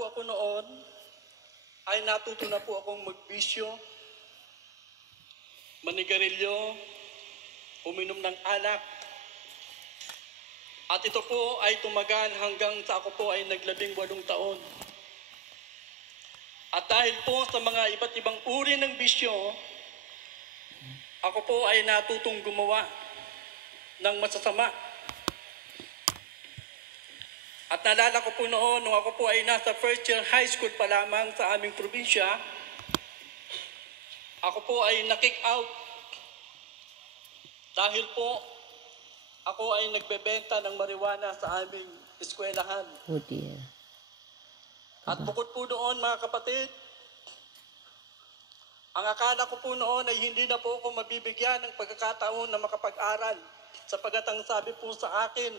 po ako noon, ay natuto na po akong magbisyo, manigarilyo, uminom ng alak. At ito po ay tumagal hanggang sa ako po ay nag-18 taon. At dahil po sa mga iba't ibang uri ng bisyo, ako po ay natutong gumawa ng masasama. At naalala ko po noon, nung ako po ay nasa first year high school pa lamang sa aming probinsya, ako po ay na-kick out. Dahil po, ako ay nagbebenta ng marijuana sa aming eskwelahan. Oh dear. At bukod po doon, mga kapatid, ang akala ko po noon ay hindi na po ako mabibigyan ng pagkakataon na makapag-aral. Sapagat ang sabi po sa akin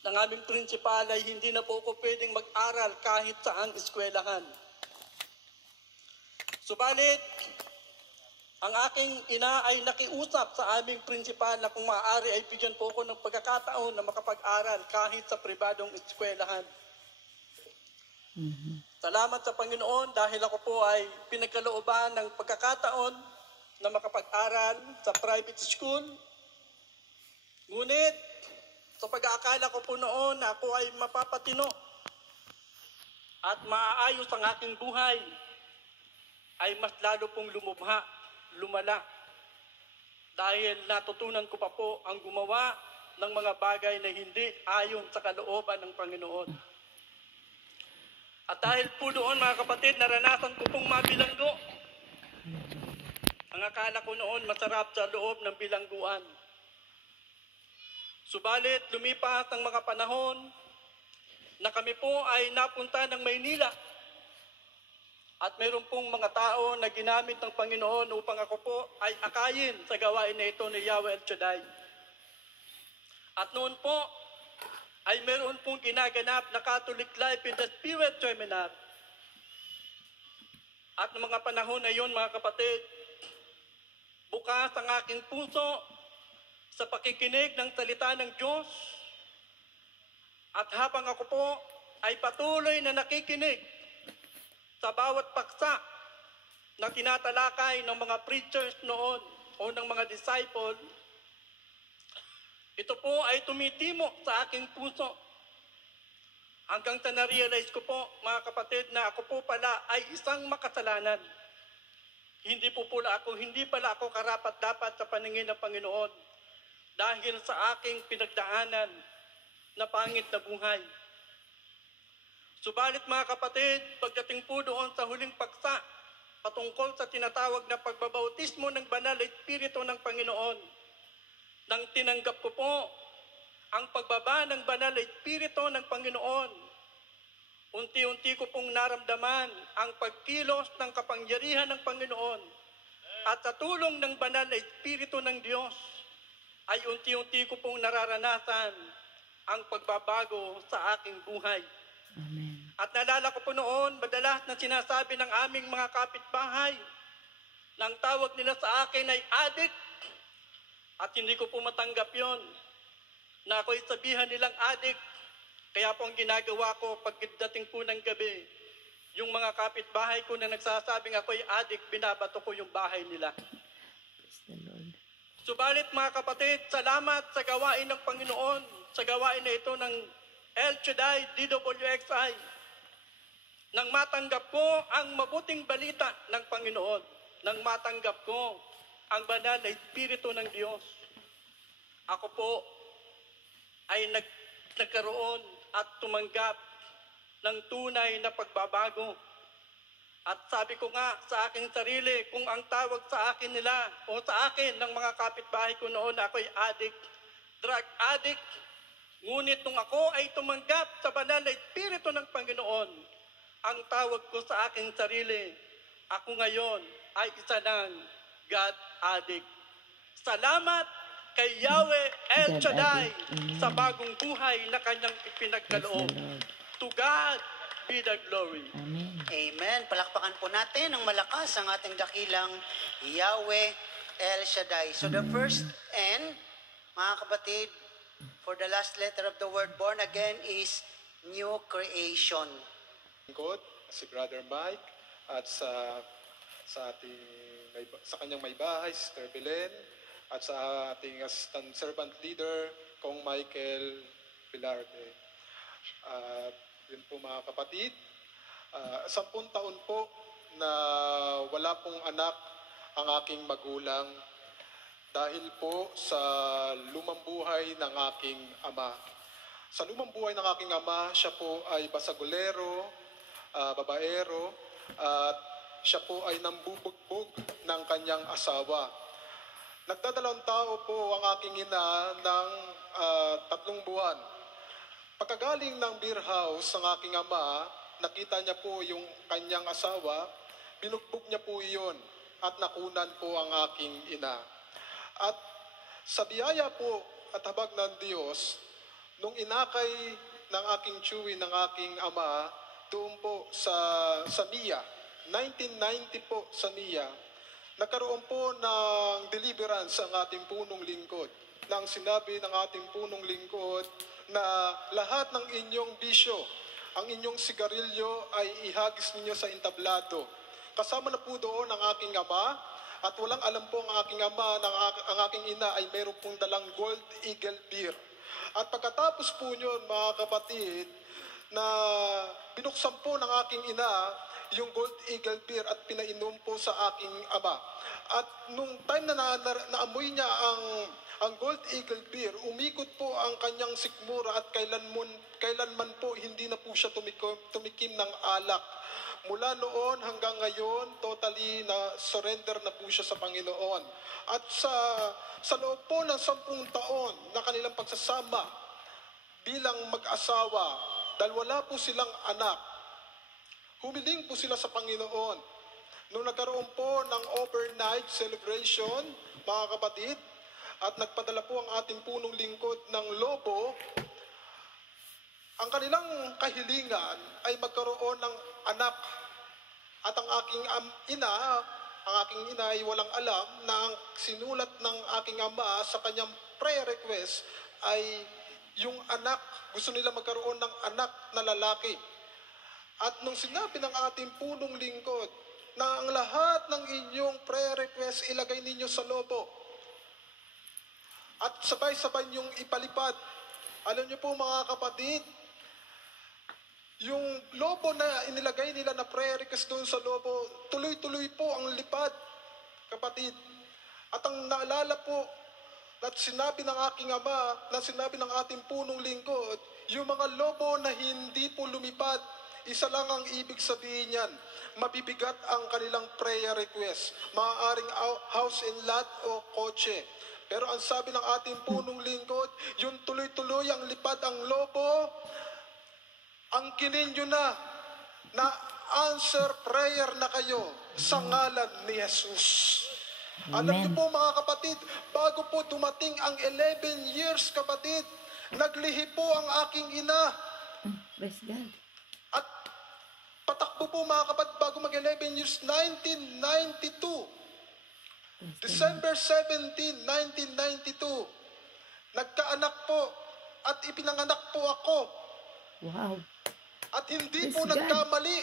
ng aming prinsipal ay hindi na po ako pwedeng mag-aral kahit saang eskwelahan. Subalit, ang aking ina ay nakiusap sa aming prinsipal na kung maaari ay bigyan po ako ng pagkakataon na makapag-aral kahit sa pribadong eskwelahan. Salamat sa Panginoon dahil ako po ay pinagkalooban ng pagkakataon na makapag-aral sa private school. Ngunit, sa pag-aakala ko po noon na ako ay mapapatino at maaayos ang aking buhay, ay mas lalo pong lumala. Dahil natutunan ko pa po ang gumawa ng mga bagay na hindi ayon sa kalooban ng Panginoon. At dahil po doon, mga kapatid, naranasan ko pong mabilanggo. Ang akala ko noon masarap sa loob ng bilangguan. Subalit, lumipas ang mga panahon na kami po ay napunta ng Maynila. At mayroon pong mga tao na ginamit ng Panginoon upang ako po ay akayin sa gawain na ito ni Yahweh El Shaddai. At noon po, ay meron pong ginaganap na Catholic Life in the Spirit Seminar. At ng mga panahon na yun, mga kapatid, bukas ang aking puso sa pakikinig ng salita ng Diyos. At habang ako po ay patuloy na nakikinig sa bawat paksa na tinatalakay ng mga preachers noon o ng mga disciple, ito po ay tumitimo sa aking puso. Hanggang sa na-realize ko po, mga kapatid, na ako po pala ay isang makasalanan. Hindi pala ako karapat-dapat sa paningin ng Panginoon dahil sa aking pinagdaanan na pangit na buhay. Subalit, mga kapatid, pagdating po doon sa huling paksa patungkol sa tinatawag na pagbabautismo ng banal na Espiritu ng Panginoon, nang tinanggap ko po ang pagbaba ng banal na Espiritu ng Panginoon, unti-unti ko pong naramdaman ang pagkilos ng kapangyarihan ng Panginoon. At sa tulong ng banal na Espiritu ng Diyos, ay unti-unti ko pong nararanasan ang pagbabago sa aking buhay. Amen. At naalala ko po noon, madalas na sinasabi ng aming mga kapitbahay, nang tawag nila sa akin ay adik. At hindi ko po matanggap yon na ako'y sabihan nilang adik. Kaya po ang ginagawa ko pagdating po ng gabi, yung mga kapitbahay ko na nagsasabing ako'y adik, binabato ko yung bahay nila. Praise the Lord. Subalit, mga kapatid, salamat sa gawain ng Panginoon, sa gawain na ito ng El Shaddai, DWXI, nang matanggap ko ang mabuting balita ng Panginoon, nang matanggap ko ang banal na Espiritu ng Diyos. Ako po ay nagkaroon at tumanggap ng tunay na pagbabago. At sabi ko nga sa aking sarili, kung ang tawag sa akin nila o sa akin ng mga kapitbahay ko noon na ako'y addict, drug addict, ngunit nung ako ay tumanggap sa banal na Espiritu ng Panginoon, ang tawag ko sa aking sarili, ako ngayon ay isa ng God addict. Salamat kay Yahweh El Shaddai sa bagong buhay na kanyang ipinagkaloob. To God be the glory. Amen. Amen. Palakpakan po natin ng malakas ang ating dakilang Yahweh El Shaddai. So the first N, mga kapatid, for the last letter of the word born again is new creation. lingkod, si Brother Mike, at sa kanyang may bahay, Sister Belen, at sa ating assistant servant leader, Kong Michael Pilarde. At yun po mga kapatid, 10 taon po na wala pong anak ang aking magulang dahil po sa lumang buhay ng aking ama. Sa lumang buhay ng aking ama, siya po ay basagulero, babaero, at siya po ay nambubugbog ng kanyang asawa. Nagdadalawang tao po ang aking ina ng 3 buwan. Pagkagaling ng beer house ng aking ama, nakita niya po yung kanyang asawa, binugbog niya po iyon at nakunan po ang aking ina. At sa biyaya po at habag ng Diyos, nung inakay ng aking tiyuwi ng aking ama, doon po sa MIA, 1990 po sa MIA, nagkaroon po ng deliverance ang ating punong lingkod. Nang sinabi ng ating punong lingkod na lahat ng inyong bisyo, ang inyong sigarilyo ay ihagis ninyo sa entablado. Kasama na po doon ang aking ama, at walang alam po ang aking ama na ang aking ina ay meron pong dalang Gold Eagle beer. At pagkatapos po nyon, mga kapatid, na binuksan po ng aking ina yung Gold Eagle beer at pinainom po sa aking ama. At nung time na naamoy niya ang Gold Eagle beer, umikot po ang kanyang sikmura at kailanman po hindi na po siya tumikim ng alak. Mula noon hanggang ngayon, totally na surrender na po siya sa Panginoon. At sa loob po ng 10 taon na kanilang pagsasama bilang mag-asawa, dahil wala po silang anak, humiling po sila sa Panginoon. Nung nagkaroon po ng overnight celebration, mga kapatid, at nagpadala po ang ating punong lingkod ng lobo, ang kanilang kahilingan ay magkaroon ng anak. At ang aking ina ay walang alam na ang sinulat ng aking ama sa kanyang prayer request ay yung anak, gusto nila magkaroon ng anak na lalaki. At nung sinabi ng ating punong lingkod na ang lahat ng inyong prayer request ilagay ninyo sa lobo at sabay-sabay niyong ipalipad. Alam niyo po mga kapatid, yung lobo na inilagay nila na prayer request doon sa lobo, tuloy-tuloy po ang lipad, kapatid. At ang naalala po, at sinabi ng aking ama, na sinabi ng ating punong lingkod, yung mga lobo na hindi po lumipad, isa lang ang ibig sabihin yan, mabibigat ang kanilang prayer request. Maaaring house and lot o kotse. Pero ang sabi ng ating punong lingkod, yung tuloy-tuloy ang lipad ang lobo, angkinin nyo na answer prayer na kayo sa ngalan ni Jesus. Alam niyo po mga kapatid, bago po dumating ang 11 years kapatid, naglihi po ang aking ina. Praise God. At patakbo po mga kapatid bago mag 11 years, 1992. December 17, 1992. Nagkaanak po at ipinanganak po ako. Wow. At hindi Praise po God. nagkamali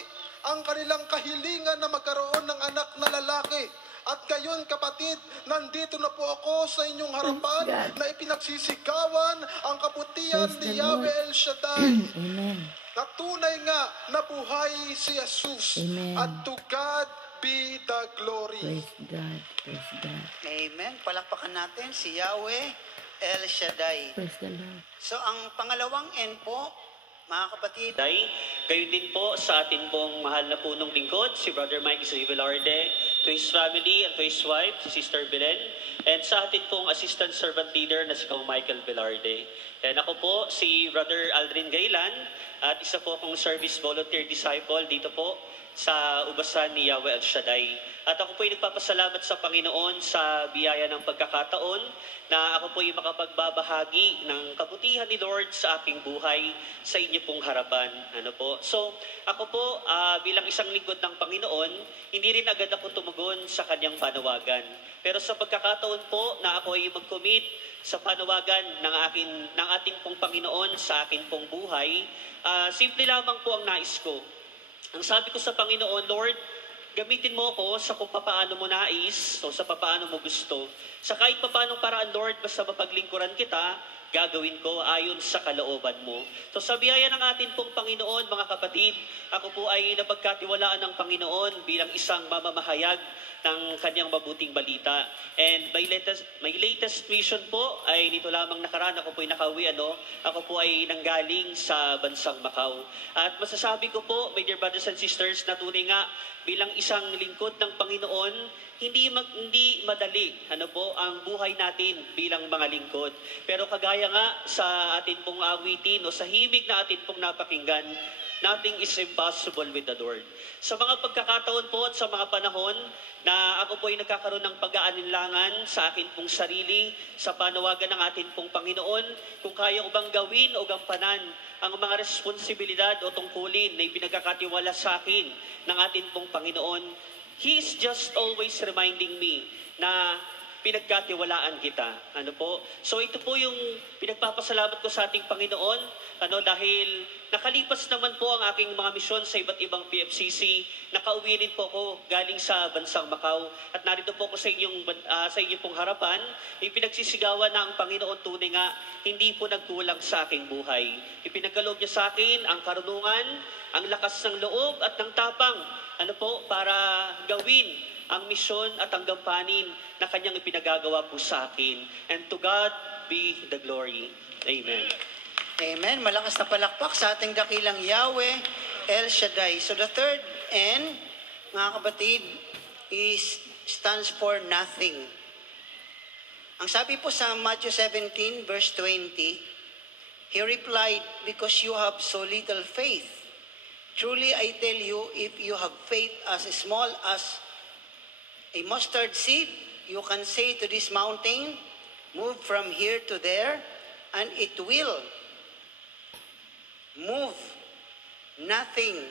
ang kanilang kahilingan na magkaroon ng anak na lalaki. At gayon kapatid, nandito na po ako sa inyong harapan God. na ipinagsisigawan ang kabutihan Praise ni the Lord. Yahweh El Shaddai. Amen. Na tunay nga na buhay si Jesus. Amen. At to God be the glory. Praise God. Praise God. Amen. Palakpakan natin si Yahweh El Shaddai. Praise the Lord. So ang pangalawang N po, mga kapatid, Gayon din po sa atin pong mahal na punong lingkod, si Brother Mike Velarde, to his family and to his wife, si Sister Belen, and sa atin pong assistant servant leader na si Kong Michael Velarde. And ako po si Brother Aldrin Gailan, at isa po akong service volunteer disciple dito po sa ubasan ni Yahweh El Shaddai. At ako po ay nagpapasalamat sa Panginoon sa biyaya ng pagkakataon na ako po ay makapagbabahagi ng kabutihan ni Lord sa aking buhay sa inyo pong harapan. So, ako po bilang isang lingkod ng Panginoon, hindi rin agad ako tumugon sa kanyang panawagan. Pero sa pagkakataon po na ako ay mag-commit sa panawagan ng ating pong Panginoon sa akin pong buhay, simple lamang po ang nais ko Ang sabi ko sa Panginoon, Lord, gamitin mo ako sa kung papaano mo nais o sa papaano mo gusto. Sa kahit papaanong paraan, Lord, basta mapaglingkuran kita, gagawin ko ayon sa kalooban mo. So sa biyaya ng atin pong Panginoon, mga kapatid, ako po ay napagkatiwalaan ng Panginoon bilang isang mamamahayag ng kanyang mabuting balita. And my latest mission po ay nito lamang nakaraan, ako po ay nakauwi, ako po ay nanggaling sa bansang Macau. At masasabi ko po, my dear brothers and sisters, na tunay nga bilang isang lingkod ng Panginoon, hindi madali ang buhay natin bilang mga lingkod. Pero kagaya nga sa atin pong awitin o sa himig na atin pong napakinggan, nothing is impossible with the Lord. Sa mga pagkakataon po at sa mga panahon na ako po ay nagkakaroon ng pag-aalinlangan sa akin pong sarili, sa panawagan ng atin pong Panginoon, kung kaya ko bang gawin o gampanan ang mga responsibilidad o tungkulin na ipinagkakatiwala sa akin ng atin pong Panginoon, He is just always reminding me na pinagkatiwalaan kita. So ito po yung pinagpapasalamat ko sa ating Panginoon, dahil nakalipas naman po ang aking mga misyon sa iba't ibang PFCC, nakauwi rin po ako galing sa bansang Macau, at narito po ako sa inyong pong harapan, ipinagsisigawan na ang Panginoon tunay nga, hindi po nagkulang sa aking buhay. Ipinagkaloob niya sa akin ang karunungan, ang lakas ng loob at ng tapang, para gawin ang misyon at ang gampanin na kanyang ipinagagawa po sa akin. And to God be the glory. Amen. Amen. Malakas na palakpak sa ating dakilang Yahweh El Shaddai. So the third N, mga kapatid, stands for nothing. Ang sabi po sa Matthew 17 verse 20, He replied, because you have so little faith. Truly I tell you, if you have faith as small as a mustard seed, you can say to this mountain, move from here to there, and it will move. Nothing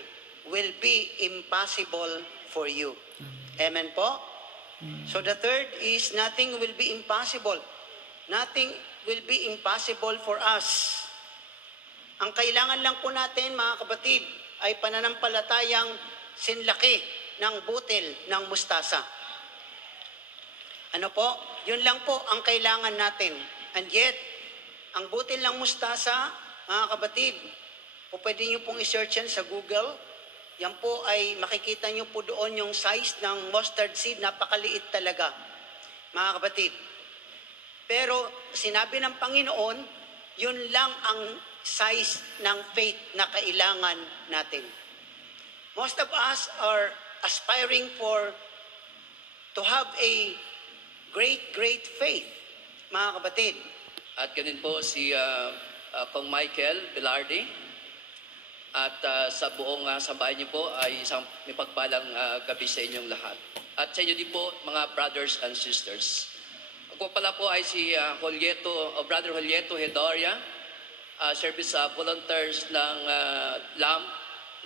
will be impossible for you. Amen po? So the third is nothing will be impossible. Nothing will be impossible for us. Ang kailangan lang po natin, mga kapatid, ay pananampalatayang sinlaki ng butil ng mustasa. Yun lang po ang kailangan natin. And yet, ang butil ng mustasa, mga kapatid, o pwede nyo pong i-search yan sa Google, yan po ay makikita nyo po doon yung size ng mustard seed, napakaliit talaga, mga kapatid. Pero sinabi ng Panginoon, yun lang ang size ng faith na kailangan natin. Most of us are aspiring to have a great faith, mga kapatid. At ganun po si Kong Michael Velarde. At sa buong sambahan niyo po ay isang may pagpalang gabi sa inyong lahat. At sa inyo din po, mga brothers and sisters. Ako pala po ay si Brother Julieto Hedoria, service volunteers ng LAMP,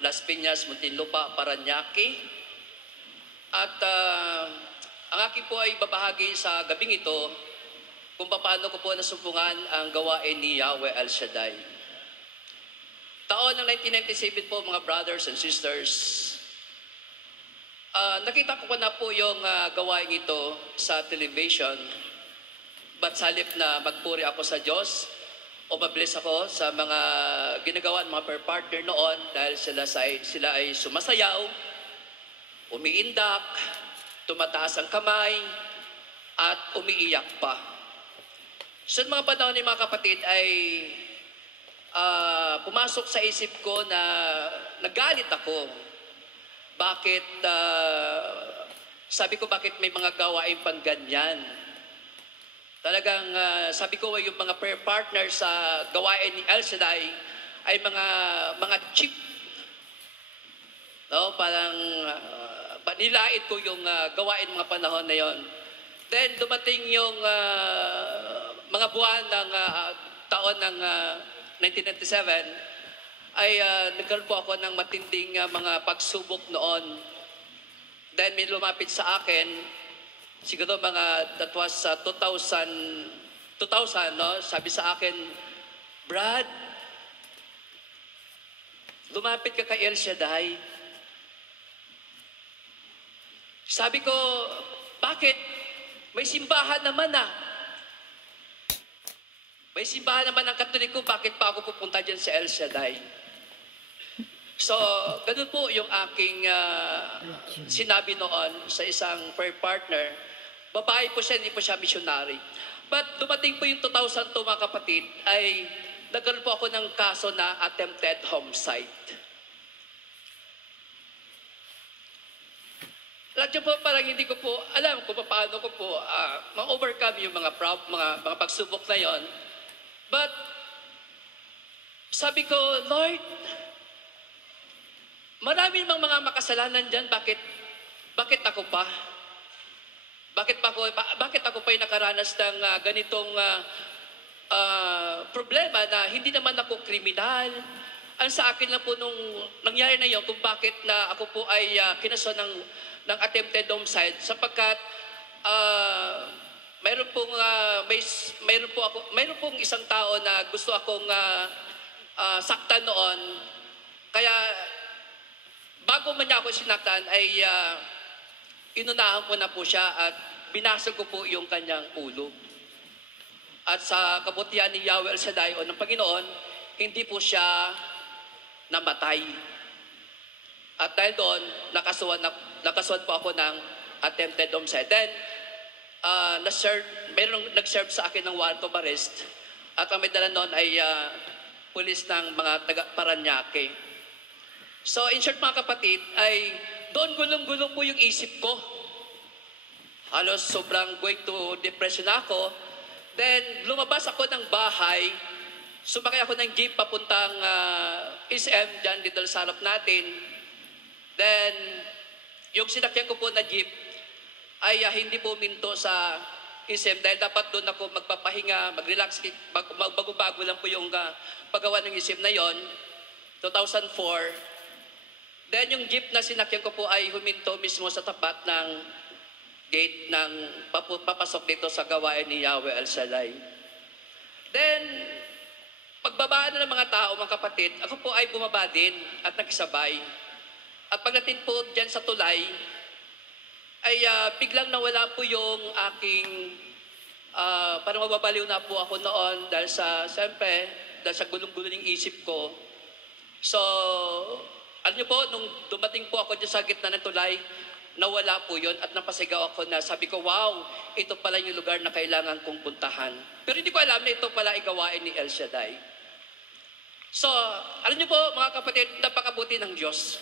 Las Piñas, Muntinlupa, Parañaque. At ang aking po ay babahagi sa gabing ito kung paano ko po nasumpungan ang gawain ni Yahweh El Shaddai. Taon ng 1997 po, mga brothers and sisters, nakita ko na po yung gawain ito sa television. But sa halip na magpuri ako sa Diyos, o mabilis ako sa mga ginagawa ng mga per-partner noon dahil sila ay sumasayaw, umiindak, tumataas ang kamay, at umiiyak pa. So mga panahon ni mga kapatid ay pumasok sa isip ko na nagalit ako. Bakit, sabi ko bakit may mga gawain pang ganyan? Talagang sabi ko yung mga partner sa gawain ni El Shaddai ay mga cheap. No, parang nilait ko yung gawain mga panahon na yon. Then dumating yung mga buwan ng taon ng 1997 ay nagkaroon po ako ng matinding mga pagsubok noon. Then may lumapit sa akin, siguro that was 2000, no? Sabi sa akin, Brad, lumapit ka kay El Shaddai. Sabi ko, bakit? May simbahan naman ah. May simbahan naman ang Katoliko, bakit pa ako pupunta dyan sa El Shaddai? So, ganun po yung aking sinabi noon sa isang prayer partner. Babae po siya, hindi po siya missionary. But dumating po yung 2002 mga kapatid, ay nagkaroon po ako ng kaso na attempted homicide. Lahat yun po parang hindi ko po alam kung paano ko po ma-overcome yung mga pagsubok na yon. But sabi ko, Lord, marami namang mga makasalanan dyan, bakit ako pa? Bakit ako pa yung nakaranas ng ganitong problema na hindi naman ako kriminal? Ang sa akin lang po nung nangyari na yun, kung bakit na ako po ay kinaso ng attempted homicide, sapagkat mayroon pong isang tao na gusto akong saktan noon. Kaya bago man niya ako sinaktan ay inunahan ko na po siya at binasag ko po yung kanyang ulo. At sa kabutihan ni Yahweh El Shaddai o ng Panginoon, hindi po siya namatay. At dahil doon, nakasuhan po ako ng attempted homicide. Then, nag-serve sa akin ng warrant of arrest. At ang may dala noon ay pulis ng mga taga-Paranaque. So, in short mga kapatid, ay doon gulong-gulong po yung isip ko. Halos sobrang going to depression ako. Then, lumabas ako ng bahay. Sumakay ako ng jeep papuntang SM, dyan dito sa harap natin. Then, yung sinakyan ko po na jeep ay hindi po minto sa SM dahil dapat doon ako magpapahinga, mag-relax, bago-bago lang po yung paggawa ng SM na yon, 2004. Then yung jeep na sinakyan ko po ay huminto mismo sa tapat ng gate ng papasok dito sa gawain ni Yahweh El Shaddai. Then, pagbabaan na ng mga tao, mga kapatid, ako po ay bumaba din at nakisabay. At pagdating po dyan sa tulay, ay biglang nawala po yung aking, parang mababaliw na po ako noon dahil dahil sa gulong-gulo ng isip ko. So, alam niyo po, nung dumating po ako dyan sa gitna ng tulay, nawala po yun at napasigaw ako na sabi ko, wow, ito pala yung lugar na kailangan kong puntahan. Pero hindi ko alam na ito pala ay gawain ni El Shaddai. So, alam niyo po mga kapatid, napakabuti ng Diyos.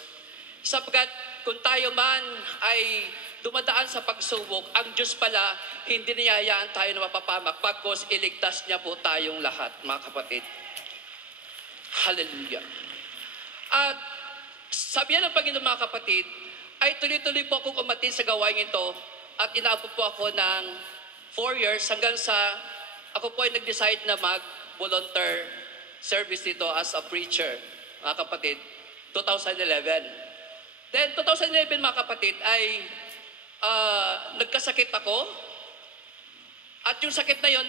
Sapagkat kung tayo man ay dumadaan sa pagsubok, ang Diyos pala hindi niyayaan tayo na mapapamak pagkos iligtas niya po tayong lahat, mga kapatid. Hallelujah. At sabihan ng Panginoon mga kapatid, ay tuloy-tuloy po akong umatin sa gawain ito at inaabot po ako ng 4 years hanggang sa ako po ay nag-decide na mag-volunteer service dito as a preacher, mga kapatid, 2011. Then 2011 mga kapatid ay nagkasakit ako at yung sakit na yon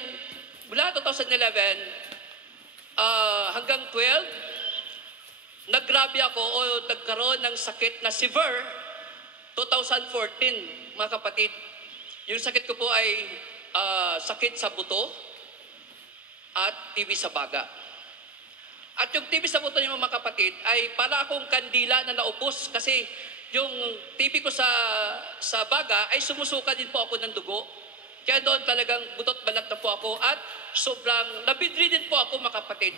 mula 2011 hanggang 12 naggrabe ako o nagkaroon ng sakit na severe 2014 mga kapatid. Yung sakit ko po ay sakit sa buto at TB sa baga. At yung TB sa buto niyo mga kapatid ay para akong kandila na naupos kasi yung TB ko sa baga ay sumusuka din po ako ng dugo. Kaya doon talagang butot balat na po ako at sobrang nabidri din po ako mga kapatid.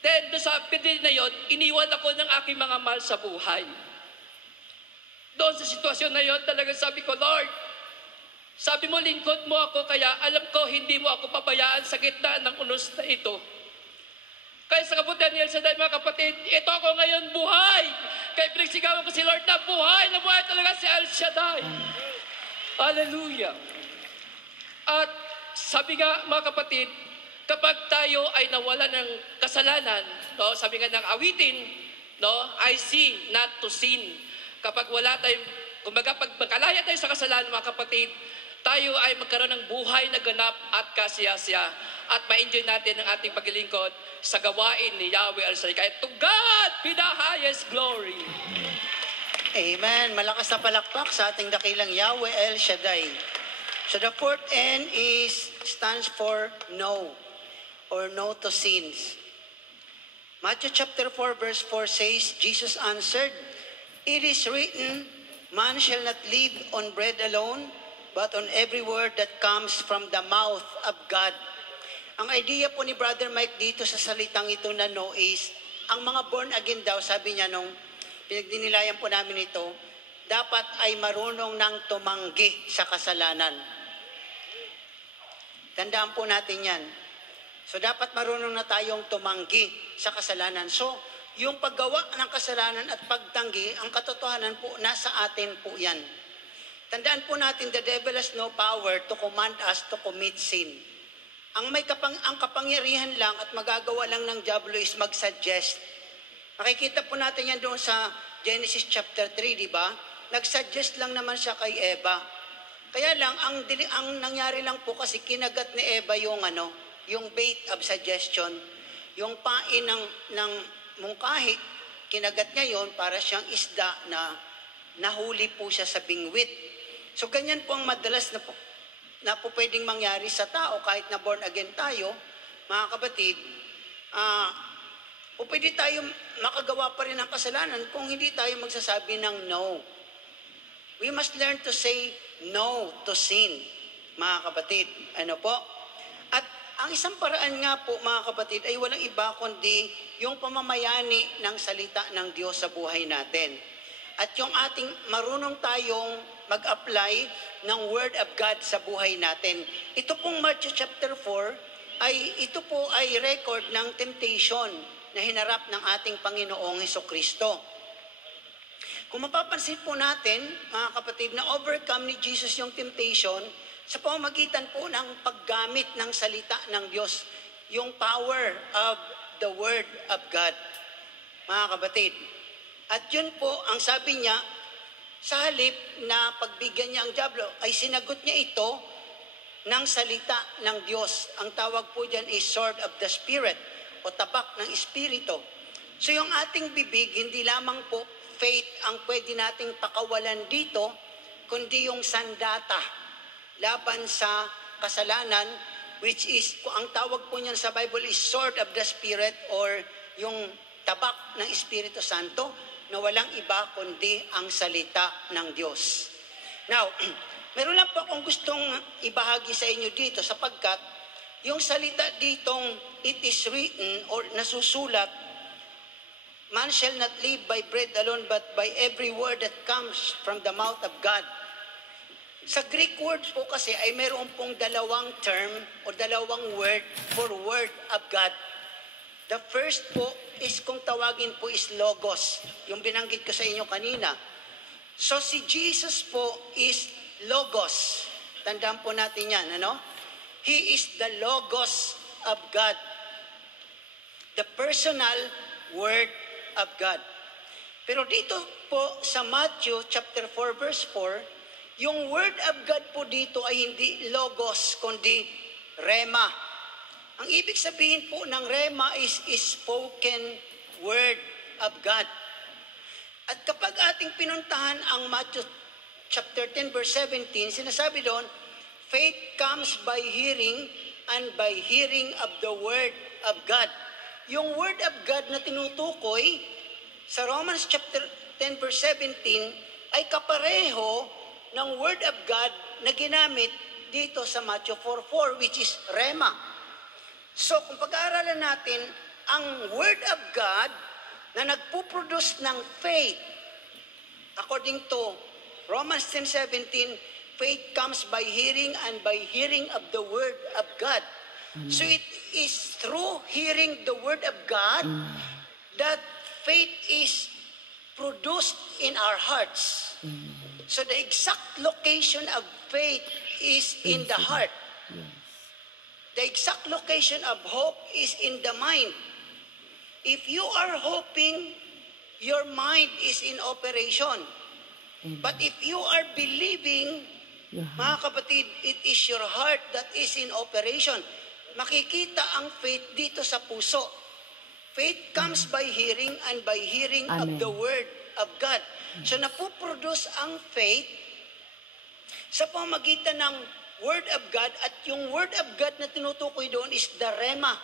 Then doon sa bidri na yon, iniwan ako ng aking mga mahal sa buhay. Doon sa sitwasyon na yon, talagang sabi ko, Lord, sabi mo lingkod mo ako kaya alam ko hindi mo ako pabayaan sa gitna ng unos na ito. Kaya sa kabutihan ni El Shaddai mga kapatid, ito ako ngayon buhay. Kaya pinagsigawan ko si Lord na buhay talaga si El Shaddai. Hallelujah. At sabi nga mga kapatid, kapag tayo ay nawala ng kasalanan, no, sabi nga ng awitin, no, I see, not to sin. Kapag wala tayong, kumbaga pag makalaya tayo sa kasalanan mga kapatid, tayo ay magkaroon ng buhay na ganap at kasiyasya at ma-enjoy natin ang ating paglilingkod sa gawain ni Yahweh El Shaddai. Kaya to God be the highest glory. Amen. Malakas na palakpak sa ating dakilang Yahweh El Shaddai. So the fourth N stands for no, or no to sins. Matthew chapter 4 verse 4 says, Jesus answered, "It is written, man shall not live on bread alone, but on every word that comes from the mouth of God." Ang idea po ni Brother Mike dito sa salitang ito na no is, ang mga born again daw, sabi niya nung pinagdinilayan po namin ito, dapat ay marunong ng tumanggi sa kasalanan. Tandaan po natin yan. So dapat marunong na tayong tumanggi sa kasalanan. So yung paggawa ng kasalanan at pagtanggi, ang katotohanan po, nasa atin po yan. Tandaan po natin, the devil has no power to command us to commit sin. Ang kapangyarihan lang at magagawa lang ng diablo is mag-suggest. Makikita po natin yan doon sa Genesis chapter 3, di ba? Nag-suggest lang naman siya kay Eva. Kaya lang, ang nangyari lang po kasi kinagat ni Eva yung bait of suggestion, yung pain ng mungkahi, kinagat niya yon para siyang isda na nahuli po siya sa bingwit. So ganyan po ang madalas na po pwedeng mangyari sa tao kahit na born again tayo, mga kapatid. O pwede tayo makagawa pa rin ng kasalanan kung hindi tayo magsasabi ng no. We must learn to say no to sin, mga kapatid. Ano po? At ang isang paraan nga po, mga kapatid, ay walang iba kundi yung pamamayani ng salita ng Diyos sa buhay natin. At yung ating marunong tayong mag-apply ng Word of God sa buhay natin. Ito pong Matthew chapter 4, ito po ay record ng temptation na hinarap ng ating Panginoong Hesukristo. Kung mapapansin po natin, mga kapatid, na overcome ni Jesus yung temptation sa pamamagitan po ng paggamit ng salita ng Diyos, yung power of the Word of God, mga kapatid. At yun po, ang sabi niya, sa halip na pagbigyan niya ang diablo, ay sinagot niya ito ng salita ng Diyos. Ang tawag po dyan is sword of the Spirit, o tabak ng Espiritu. So yung ating bibig, hindi lamang po faith ang pwede nating pakawalan dito, kundi yung sandata laban sa kasalanan, which is, ang tawag po niyan sa Bible is sword of the Spirit, or yung tabak ng Espiritu Santo, na walang iba kundi ang salita ng Diyos. Now, meron lang po akong gustong ibahagi sa inyo dito sapagkat yung salita ditong it is written or nasusulat, man shall not live by bread alone but by every word that comes from the mouth of God. Sa Greek words po kasi ay meron pong dalawang term o dalawang word for word of God. The first po is, kung tawagin po, is logos. Yung binanggit ko sa inyo kanina. So si Jesus po is logos. Tandaan po natin yan, ano? He is the logos of God. The personal word of God. Pero dito po sa Matthew chapter 4 verse 4, yung word of God po dito ay hindi logos, kundi rema. Ang ibig sabihin po ng rema is spoken word of God. At kapag ating pinuntahan ang Matthew chapter 10 verse 17, sinasabi doon, faith comes by hearing and by hearing of the word of God. Yung word of God na tinutukoy sa Romans chapter 10 verse 17 ay kapareho ng word of God na ginamit dito sa Matthew 4:4, which is rema. So kung pag-aaralan natin ang Word of God na nagpuproduce ng faith, according to Romans 10:17, faith comes by hearing and by hearing of the Word of God. So it is through hearing the Word of God that faith is produced in our hearts. So the exact location of faith is in the heart. The exact location of hope is in the mind. If you are hoping, your mind is in operation. But if you are believing, mga kapatid, it is your heart that is in operation. Makikita ang faith dito sa puso. Faith comes by hearing and by hearing of the Word of God. So napuproduce ang faith sa pamamagitan ng Word of God, at yung Word of God na tinutukoy doon is the Rema,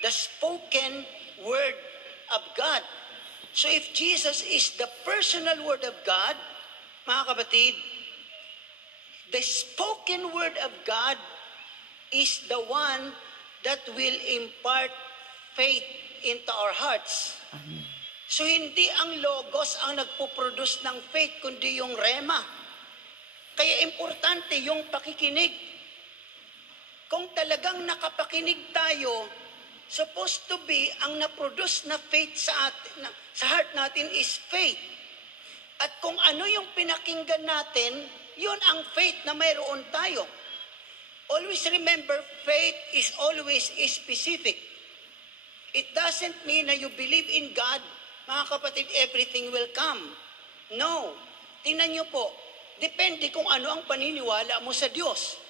the spoken Word of God. So if Jesus is the personal Word of God, mga kapatid, the spoken Word of God is the one that will impart faith into our hearts. Amen. So hindi ang logos ang nagpo-produce ng faith, kundi yung Rema. Kaya importante yung pakikinig. Kung talagang nakapakinig tayo, supposed to be, ang na-produce na faith sa heart natin is faith. At kung ano yung pinakinggan natin, yun ang faith na mayroon tayo. Always remember, faith is always specific. It doesn't mean na you believe in God, mga kapatid, everything will come. No. Tingnan nyo po, depende kung ano ang paniniwala mo sa Diyos.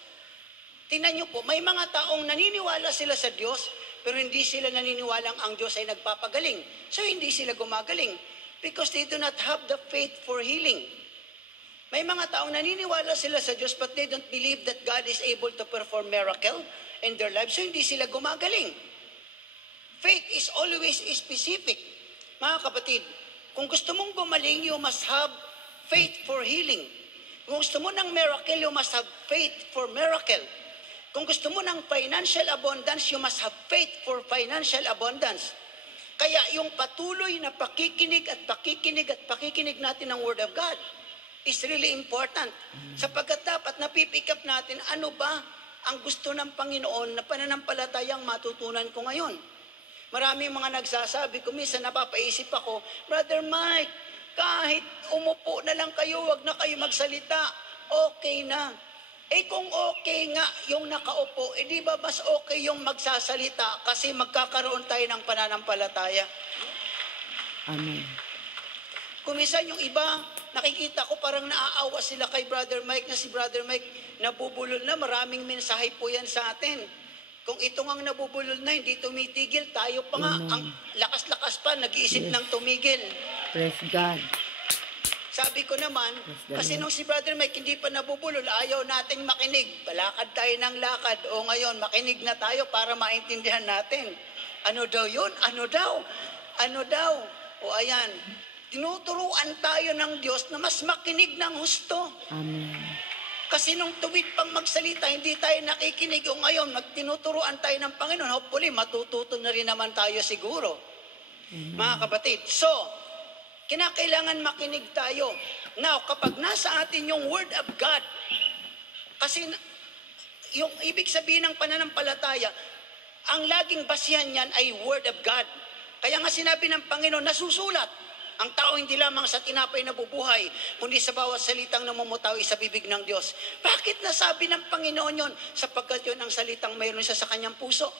Tingnan nyo po, may mga taong naniniwala sila sa Diyos, pero hindi sila naniniwalang ang Diyos ay nagpapagaling. So hindi sila gumagaling because they do not have the faith for healing. May mga taong naniniwala sila sa Diyos but they don't believe that God is able to perform miracle in their lives, so hindi sila gumagaling. Faith is always specific. Mga kapatid, kung gusto mong gumaling, you must have faith for healing. Kung gusto mo ng miracle, you must have faith for miracle. Kung gusto mo ng financial abundance, you must have faith for financial abundance. Kaya yung patuloy na pakikinig at pakikinig natin ng Word of God is really important. Sapagkat dapat napipick up natin, ano ba ang gusto ng Panginoon na pananampalatayang matutunan ko ngayon? Maraming mga nagsasabi ko, minsan napapaisip ako, Brother Mike, kahit umupo na lang kayo, wag na kayo magsalita, okay na. Eh kung okay nga yung nakaupo, di ba mas okay yung magsasalita kasi magkakaroon tayo ng pananampalataya? Amen. Kumisan yung iba, nakikita ko parang naaawa sila kay Brother Mike, na si Brother Mike nabubulol na, maraming mensahe po yan sa atin. Kung ito ngang nabubulol na, hindi tumitigil, tayo pa nga, ang lakas-lakas pa, nag-iisip ng tumigil. Praise God. Sabi ko naman, kasi nung si Brother Mike hindi pa nabubulol, ayaw nating makinig. Palakad tayo ng lakad. O ngayon, makinig na tayo para maintindihan natin. Ano daw yun? Ano daw? Ano daw? O ayan, tinuturuan tayo ng Diyos na mas makinig ng husto. Amen. Kasi nung tuwid pang magsalita, hindi tayo nakikinig. O ngayon, nagtinuturuan tayo ng Panginoon. Hopefully, matututo na rin naman tayo siguro. Mga kapatid. So, kinakailangan makinig tayo. Now, kapag nasa atin yung Word of God, kasi yung ibig sabihin ng pananampalataya, ang laging basihan niyan ay Word of God. Kaya nga sinabi ng Panginoon, nasusulat, ang tao hindi lamang sa tinapay na bubuhay, kundi sa bawat salitang namumutawi sa bibig ng Diyos. Bakit nasabi ng Panginoon yon? Sapagkat yun ang salitang mayroon siya sa kanyang puso.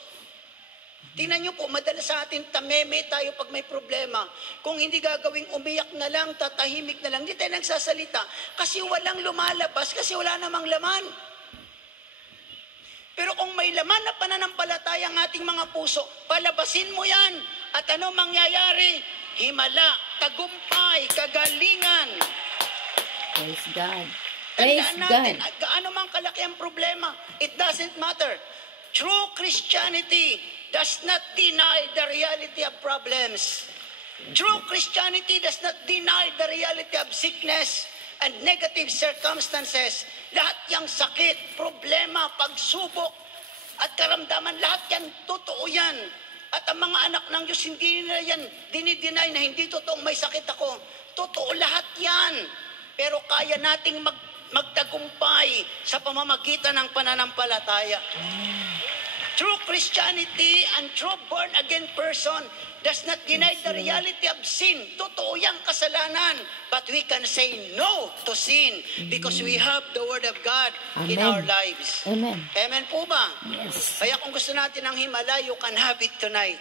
Tingnan nyo po, madalas sa atin tameme tayo pag may problema. Kung hindi gagawing umiyak na lang, tatahimik na lang, hindi tayo nagsasalita. Kasi walang lumalabas, kasi wala namang laman. Pero kung may laman na pananampalataya ang ating mga puso, palabasin mo yan. At ano mangyayari? Himala, tagumpay, kagalingan. Praise God. Praise Tandaan God. natin, gaano mang kalaki ang problema, it doesn't matter. True Christianity does not deny the reality of problems. True Christianity does not deny the reality of sickness and negative circumstances. Lahat yang sakit, problema, pagsubok, at karamdaman, lahat yan, totoo yan. At ang mga anak ng Diyos, hindi nila yan dinideny na hindi totoong may sakit ako. Totoo lahat yan. Pero kaya nating magtagumpay sa pamamagitan ng pananampalataya. True Christianity and true born-again person does not deny the reality of sin. Totoo yung kasalanan. But we can say no to sin because we have the Word of God in Amen. our lives. Amen. Amen po ba? Yes. Kaya kung gusto natin ng himala, you can have it tonight.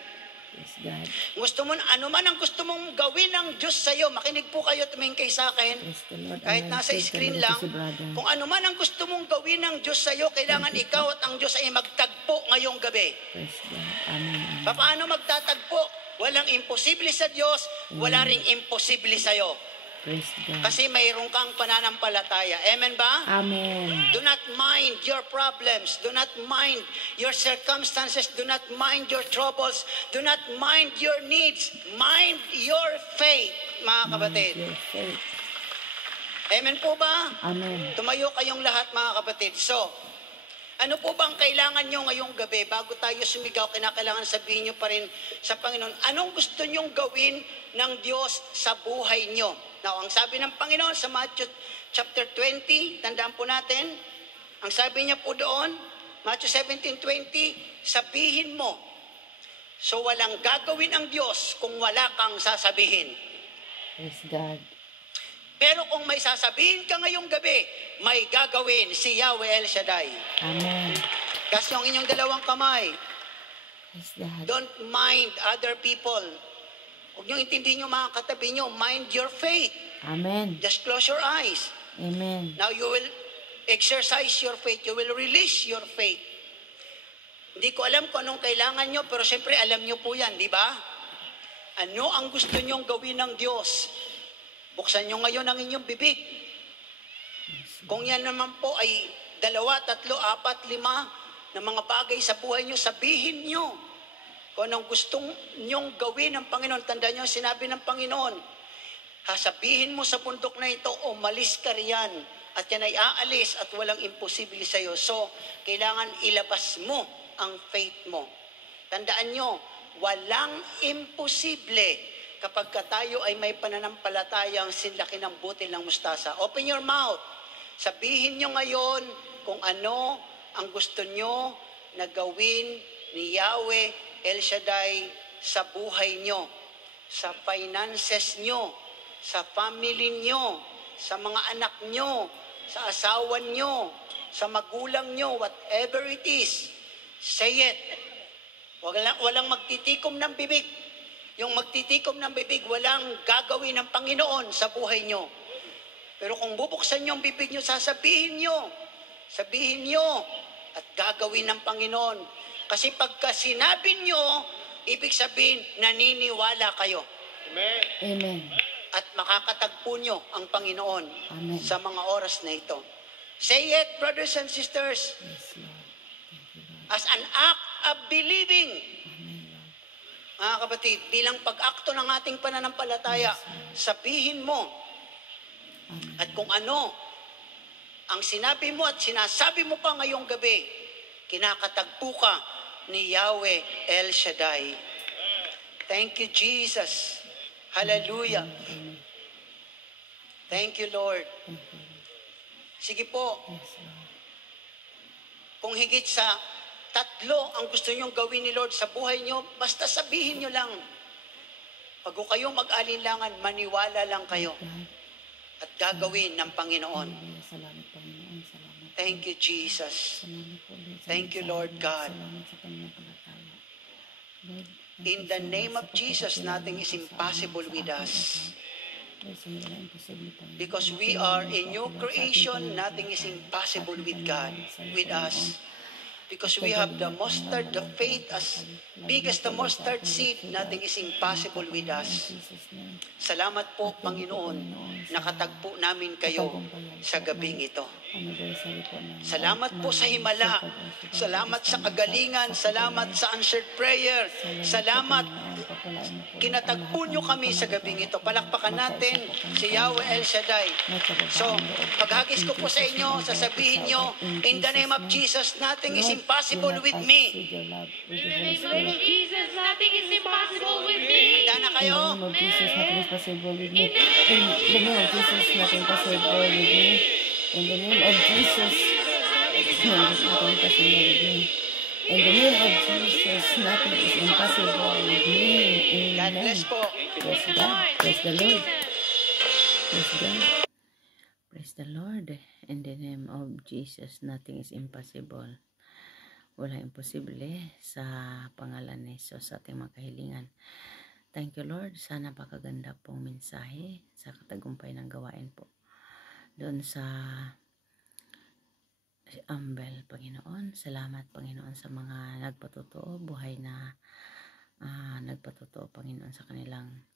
Praise God. Gusto mo, ano man ang gusto mong gawin ng Diyos sa iyo, makinig po kayo, tumingin kayo sa akin. Praise the Lord. Kahit Amen. nasa Praise the screen Lord lang, si brother. kung ano man ang gusto mong gawin ng Diyos sa iyo, kailangan ikaw at ang Diyos ay magtagpo ngayong gabi. Praise God. Amen. Paano magtatagpo? Walang imposible sa Diyos, wala ring imposible sa iyo. Praise God. Kasi mayroon kang pananampalataya. Amen ba? Amen. Do not mind your problems. Do not mind your circumstances. Do not mind your troubles. Do not mind your needs. Mind your faith, mga kapatid. Your faith. Amen po ba? Amen. Tumayo kayong lahat, mga kapatid. So, ano po bang kailangan nyo ngayong gabi? Bago tayo sumigaw, kinakailangan sabihin nyo pa rin sa Panginoon, anong gusto nyong gawin ng Diyos sa buhay nyo? Now, ang sabi ng Panginoon sa Matthew chapter 20, tandaan po natin, ang sabi niya po doon, Matthew 17:20, sabihin mo. So, walang gagawin ang Diyos kung wala kang sasabihin. Praise God. Pero kung may sasabihin ka ngayong gabi, may gagawin si Yahweh El Shaddai. Amen. Kasi yung inyong dalawang kamay, Praise God. don't mind other people. Huwag nyo intindihin yung mga katabi nyo, mind your faith. Amen. Just close your eyes. Amen. Now you will exercise your faith. You will release your faith. Hindi ko alam kung anong kailangan nyo, pero siyempre alam nyo po yan, di ba? Ano ang gusto nyong gawin ng Diyos? Buksan nyo ngayon ang inyong bibig. Kung yan naman po ay 2, 3, 4, 5 na mga bagay sa buhay nyo, sabihin nyo. Kung anong gustong nyong gawin ng Panginoon, tandaan nyo ang sinabi ng Panginoon. Sabihin mo sa bundok na ito, umalis ka riyan. At yan ay aalis at walang imposible sa iyo. So, kailangan ilabas mo ang faith mo. Tandaan nyo, walang imposible kapag tayo ay may pananampalatayang sinlaki ng butil ng mustasa. Open your mouth. Sabihin nyo ngayon kung ano ang gusto nyo na gawin ni Yahweh El Shaddai sa buhay nyo, sa finances nyo, sa family nyo, sa mga anak nyo, sa asawa nyo, sa magulang nyo, whatever it is. Say it. Walang magtitikom ng bibig. Yung magtitikom ng bibig, walang gagawin ng Panginoon sa buhay nyo. Pero kung bubuksan nyo ang bibig nyo, sabihin nyo, at gagawin ng Panginoon. Kasi pagka sinabi nyo, ibig sabihin, naniniwala kayo. Amen. At makakatagpo nyo ang Panginoon Amen. sa mga oras na ito. Say it, brothers and sisters, Yes, Lord. Thank you, Lord. as an act of believing. Amen, Lord. Mga kapatid, bilang pag-akto ng ating pananampalataya, sabihin mo. Amen. At kung ano ang sinabi mo at sinasabi mo pa ngayong gabi, kinakatagpo ka ni Yahweh El Shaddai. Thank you, Jesus. Hallelujah. Thank you, Lord. Thank you, Lord. Sige po, Yes, Lord. kung higit sa 3 ang gusto nyong gawin ni Lord sa buhay nyo, basta sabihin nyo lang. Pag kayong mag-alinlangan, maniwala lang kayo God. at gagawin ng Panginoon. Hallelujah. Salamat, Panginoon. Salamat. Thank you, Jesus. Salamat po, Lord. Thank you, Salamat, Lord God. Salamat sa kanyang palataya. Lord, thank In you the so name much of sa Jesus, pagpapatulong nothing mo is sa amin, impossible sa with aking us. account. Lord, sa iyo wala imposible, Panginoon. Because we Tulungan are mo a po new ako, Lord, sa ating creation, nothing is pananampalataya, impossible sa ating with God, pananalig sa iyo, with us. Panginoon. Because we have the mustard, the faith as big as the mustard seed, nothing is impossible with us. Salamat po, Panginoon, nakatagpo namin kayo sa gabing ito. Salamat po sa himala. Salamat sa kagalingan. Salamat sa answered prayer. Salamat. Kinatagpo nyo kami sa gabing ito. Palakpakan natin si Yahweh El Shaddai. So, paghagis ko po sa inyo, sasabihin nyo, in the name of Jesus, nothing is impossible with me. In the name of Jesus, nothing is impossible with me. Handa na kayo? In the name of Jesus, nothing is possible with me. In the name of Jesus, nothing possible with me. In the name of Jesus, nothing possible with me. In the name of Jesus, nothing is impossible with me. God Amen. bless po. Praise God. Praise the Lord. Praise God. Praise the Lord. In the name of Jesus, nothing is impossible. Walang imposible sa pangalan ni Jesus sa ating mga kahilingan. Thank you, Lord. Sana pakaganda pong mensahe sa katagumpay ng gawain po. Doon sa Ambel, Panginoon. Salamat, Panginoon, sa mga nagpatotoo, buhay na nagpatotoo, Panginoon, sa kanilang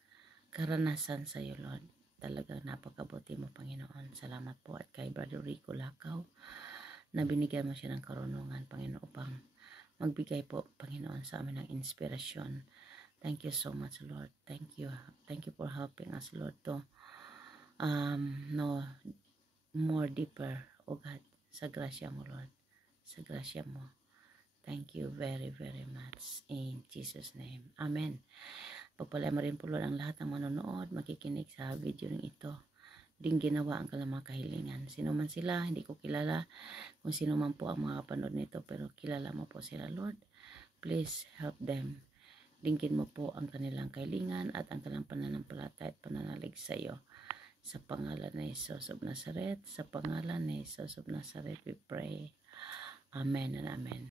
karanasan sa iyo, Lord. talagang napakabuti mo, Panginoon. Salamat po at kay Brother Rico Lakaw na binigyan mo siya ng karunungan, Panginoon, upang magbigay po, Panginoon, sa amin ng inspirasyon. Thank you so much, Lord. Thank you. Thank you for helping us, Lord, to know more deeper, O God, sa grasya mo, Lord. Sa grasya mo. Thank you very, very much. In Jesus' name. Amen. Pagpalain mo rin po, Lord, ang lahat ng manonood, makikinig sa video ng ito. Ding ginawa ang kanilang mga kahilingan. Sino man sila, hindi ko kilala kung sino man po ang mga kapanood nito, pero kilala mo po sila, Lord. Please help them. Dinggin mo po ang kanilang kahilingan at ang kanilang pananampalataya at pananalig sa iyo. Sa pangalan ni Jesus of Nazareth, sa pangalan ni Jesus of Nazareth, we pray. Amen and amen.